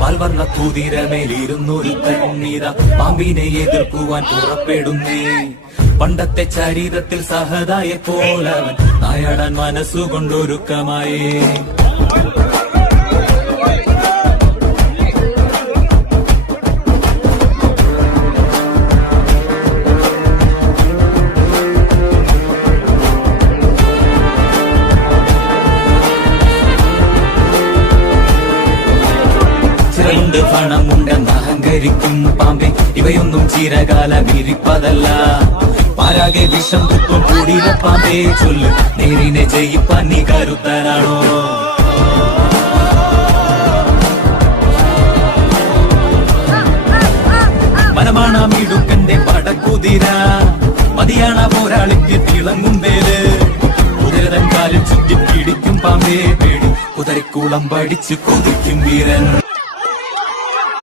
പാൽവർണ്ണ കുതിരമേലിരുന്നൊരു തന്നിത പാമ്പിനെ എതിർക്കുവാൻ പുറപ്പെടുന്നേ. പണ്ടത്തെ ചരിതത്തിൽ സഹതായെ പോലവൻ നായാടാൻ മനസ്സുകൊണ്ടൊരുക്കമായേ. ചിറയുണ്ട് പണമുണ്ടെന്ന് അഹങ്കരിക്കും പാമ്പെ, ഇവയൊന്നും ചിരകാലം ഇരിപ്പതല്ല. പാരാകെ വിഷം തുപ്പും കൂടിയ പാമ്പേ ചൊല്ല്, നേരിനെ ജയിപ്പാൻ നീ കരുത്തനാണോ? മനമാണമിടുക്കന്റെ പടക്കുതിര, മതിയാണ പോരാളിക്ക് തിളങ്ങും വേല്. കുതിരതൻ കാലിൽ ചുറ്റി പിടിക്കും പാമ്പേ പേടി, കുതിരക്കുളം പഠിച്ച് കൊതിക്കും വീരൻ.